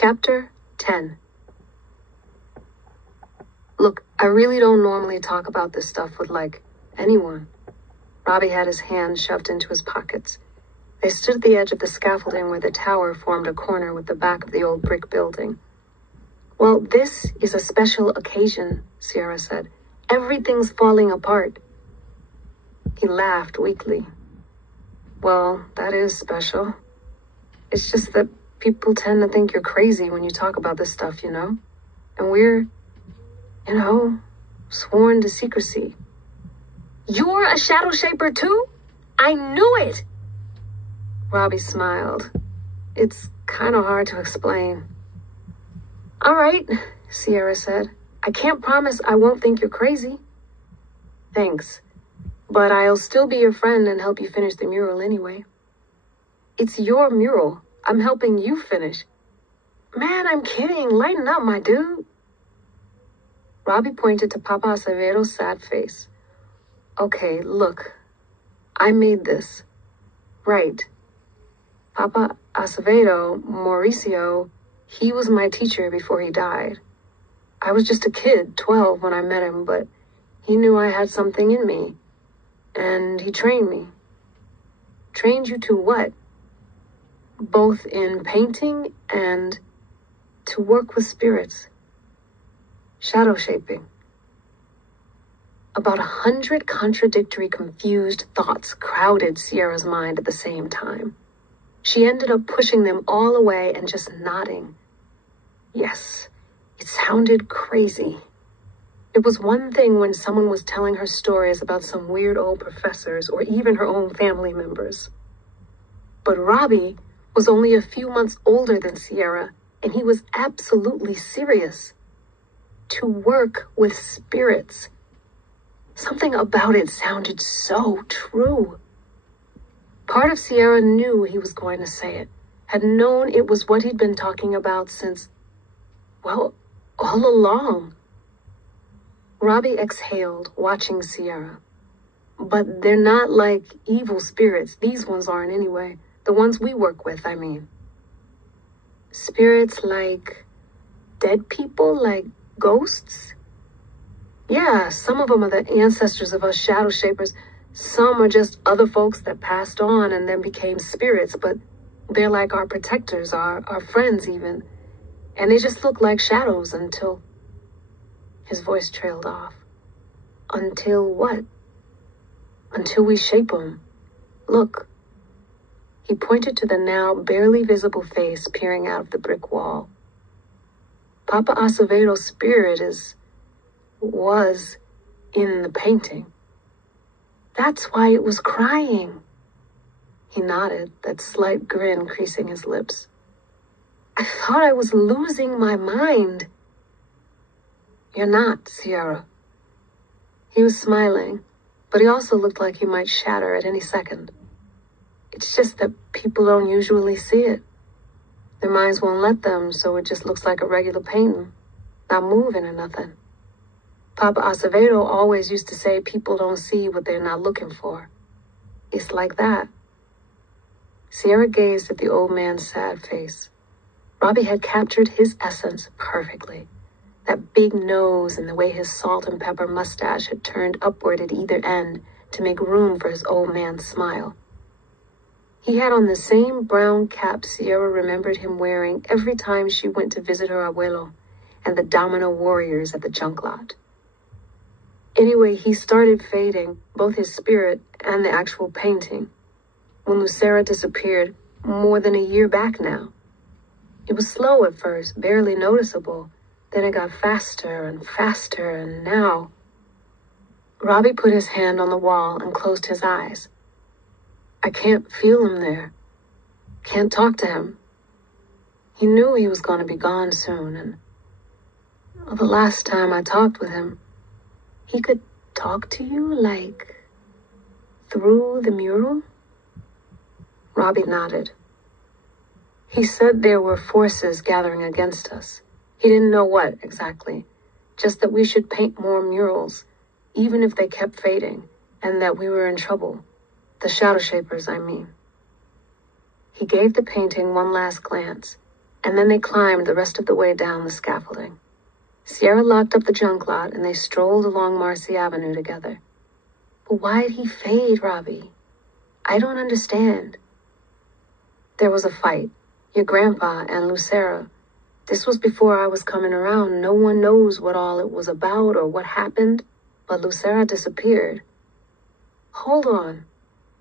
Chapter 10. Look, I really don't normally talk about this stuff with, anyone. Robbie had his hands shoved into his pockets. They stood at the edge of the scaffolding where the tower formed a corner with the back of the old brick building. Well, this is a special occasion, Sierra said. Everything's falling apart. He laughed weakly. Well, that is special. It's just that people tend to think you're crazy when you talk about this stuff, you know? And we're, sworn to secrecy. You're a Shadowshaper too? I knew it! Robbie smiled. It's kind of hard to explain. All right, Sierra said. I can't promise I won't think you're crazy. Thanks. But I'll still be your friend and help you finish the mural anyway. It's your mural. I'm helping you finish. Man, I'm kidding. Lighten up, my dude. Robbie pointed to Papa Acevedo's sad face. Okay, look. I made this. Right. Papa Acevedo, Mauricio, he was my teacher before he died. I was just a kid, 12, when I met him, but he knew I had something in me. And he trained me. Trained you to what? Both in painting and to work with spirits. Shadowshaping. About 100 contradictory, confused thoughts crowded Sierra's mind at the same time. She ended up pushing them all away and just nodding. Yes, it sounded crazy. It was one thing when someone was telling her stories about some weird old professors or even her own family members. But Robbie was only a few months older than Sierra, and he was absolutely serious. To work with spirits. Something about it sounded so true. Part of Sierra knew he was going to say it, had known it was what he'd been talking about since, all along. Robbie exhaled, watching Sierra. But they're not like evil spirits. These ones aren't anyway. The ones we work with, I mean. Spirits like dead people, like ghosts? Yeah, some of them are the ancestors of us Shadowshapers. Some are just other folks that passed on and then became spirits, but they're like our protectors, our friends even. And they just look like shadows until... His voice trailed off. Until what? Until we shape them. Look. He pointed to the now barely visible face peering out of the brick wall. Papa Acevedo's spirit was in the painting. That's why it was crying. He nodded, that slight grin creasing his lips. I thought I was losing my mind. You're not, Sierra. He was smiling, but he also looked like he might shatter at any second. It's just that people don't usually see it. Their minds won't let them, so it just looks like a regular painting, not moving or nothing. Papa Acevedo always used to say people don't see what they're not looking for. It's like that. Sierra gazed at the old man's sad face. Robbie had captured his essence perfectly. That big nose and the way his salt and pepper mustache had turned upward at either end to make room for his old man's smile. He had on the same brown cap Sierra remembered him wearing every time she went to visit her abuelo and the domino warriors at the junk lot. Anyway, he started fading, both his spirit and the actual painting, when Lucera disappeared more than a year back now. It was slow at first, barely noticeable. Then it got faster and faster, and now... Robbie put his hand on the wall and closed his eyes. I can't feel him there. Can't talk to him. He knew he was going to be gone soon, and the last time I talked with him, he could talk to you, through the mural? Robbie nodded. He said there were forces gathering against us. He didn't know what exactly, just that we should paint more murals, even if they kept fading, and that we were in trouble. The Shadowshapers, I mean. He gave the painting one last glance, And then they climbed the rest of the way down the scaffolding. Sierra locked up the junk lot and they strolled along Marcy Avenue together. But why'd he fade, Robbie? I don't understand. There was a fight. Your grandpa and Lucera. This was before I was coming around. No one knows what all it was about or what happened, but Lucera disappeared. Hold on.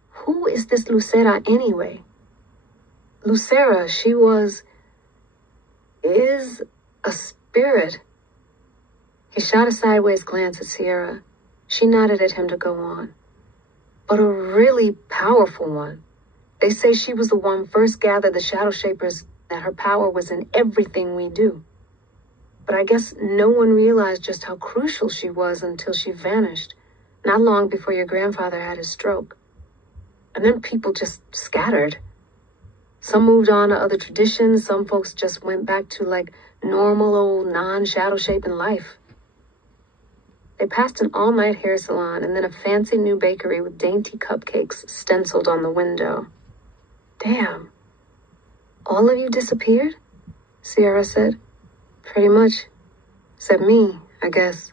Who is this Lucera anyway? Lucera, is a spirit. He shot a sideways glance at Sierra. She nodded at him to go on. But a really powerful one. They say she was the one first gathered the Shadowshapers, that her power was in everything we do. But I guess no one realized just how crucial she was until she vanished, not long before your grandfather had his stroke. And then people just scattered. Some moved on to other traditions, some folks just went back to like normal old non-shadow-shaping life. They passed an all-night hair salon and then a fancy new bakery with dainty cupcakes stenciled on the window. Damn. All of you disappeared? Sierra said. Pretty much. Except me, I guess.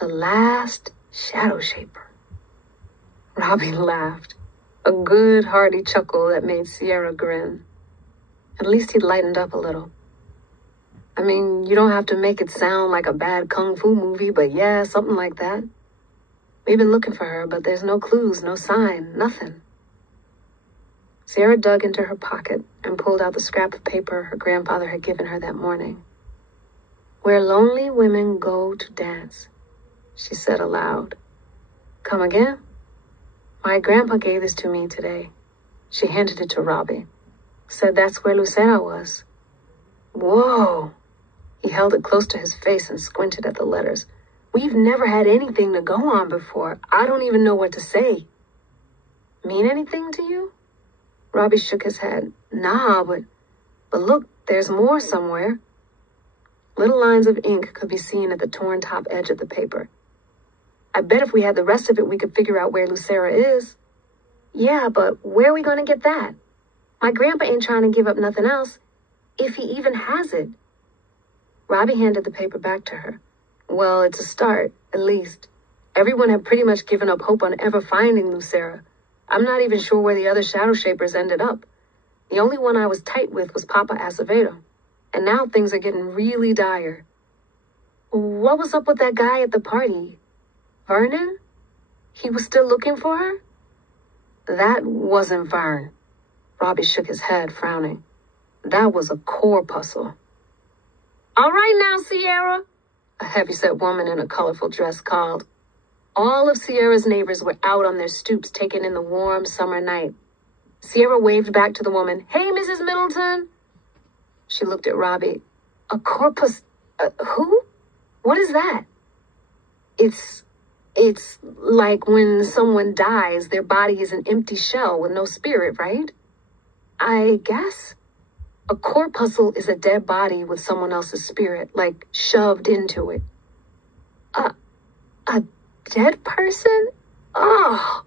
The last Shadowshaper. Robbie laughed. A good, hearty chuckle that made Sierra grin. At least he'd lightened up a little. I mean, you don't have to make it sound like a bad kung fu movie, but yeah, something like that. We've been looking for her, but there's no clues, no sign, nothing. Sierra dug into her pocket and pulled out the scrap of paper her grandfather had given her that morning. Where lonely women go to dance, she said aloud. Come again? My grandpa gave this to me today. She handed it to Robbie. Said that's where Lucera was. Whoa. He held it close to his face and squinted at the letters. We've never had anything to go on before. I don't even know what to say. Mean anything to you? Robbie shook his head. Nah, but look, there's more somewhere. Little lines of ink could be seen at the torn top edge of the paper. I bet if we had the rest of it, we could figure out where Lucera is. Yeah, but where are we going to get that? My grandpa ain't trying to give up nothing else, if he even has it. Robbie handed the paper back to her. Well, it's a start, at least. Everyone had pretty much given up hope on ever finding Lucera. I'm not even sure where the other Shadowshapers ended up. The only one I was tight with was Papa Acevedo. And now things are getting really dire. What was up with that guy at the party? Vernon? He was still looking for her? That wasn't Vern. Robbie shook his head, frowning. That was a corpuscle. All right now, Sierra, a heavyset woman in a colorful dress called. All of Sierra's neighbors were out on their stoops taking in the warm summer night. Sierra waved back to the woman. Hey, Mrs. Middleton. She looked at Robbie. A corpus... who? What is that? It's like when someone dies, their body is an empty shell with no spirit, right? I guess. A corpuscle is a dead body with someone else's spirit, like shoved into it. A dead person? Oh.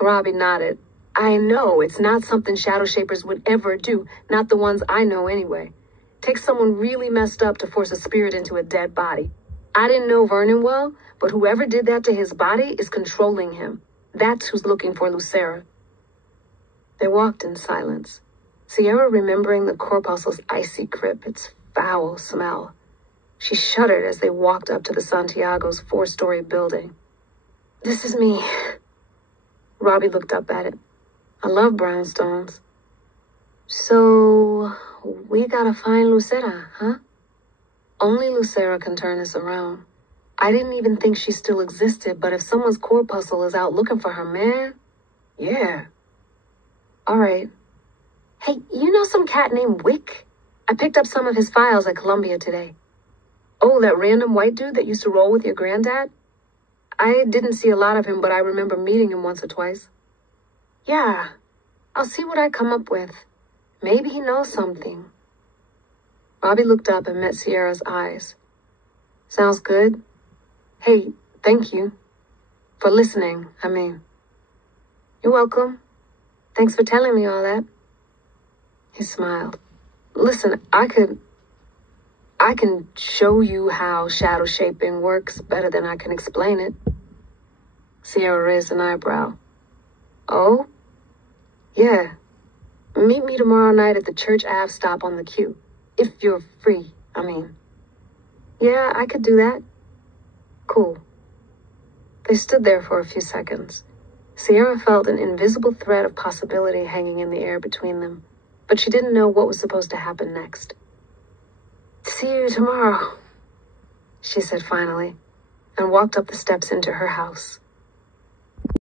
Robbie nodded. I know, it's not something Shadowshapers would ever do, not the ones I know anyway. Takes someone really messed up to force a spirit into a dead body. I didn't know Vernon well, but whoever did that to his body is controlling him. That's who's looking for Lucera. They walked in silence, Sierra remembering the corpuscle's icy grip, its foul smell. She shuddered as they walked up to the Santiago's 4-story building. This is me. Robbie looked up at it. I love brownstones. So, we gotta find Lucera, huh? Only Lucera can turn us around. I didn't even think she still existed, but if someone's corpuscle is out looking for her, man, yeah. All right. Hey, you know some cat named Wick? I picked up some of his files at Columbia today. Oh, that random white dude that used to roll with your granddad? I didn't see a lot of him, but I remember meeting him once or twice. Yeah, I'll see what I come up with. Maybe he knows something. Robbie looked up and met Sierra's eyes. Sounds good. Hey, thank you. For listening, I mean. You're welcome. Thanks for telling me all that. He smiled. Listen, I can show you how shadow shaping works better than I can explain it. Sierra raised an eyebrow. Oh? Yeah. Meet me tomorrow night at the Church Ave stop on the Q. If you're free, I mean. Yeah, I could do that. Cool. They stood there for a few seconds. Sierra felt an invisible thread of possibility hanging in the air between them, but she didn't know what was supposed to happen next. See you tomorrow, she said finally, and walked up the steps into her house.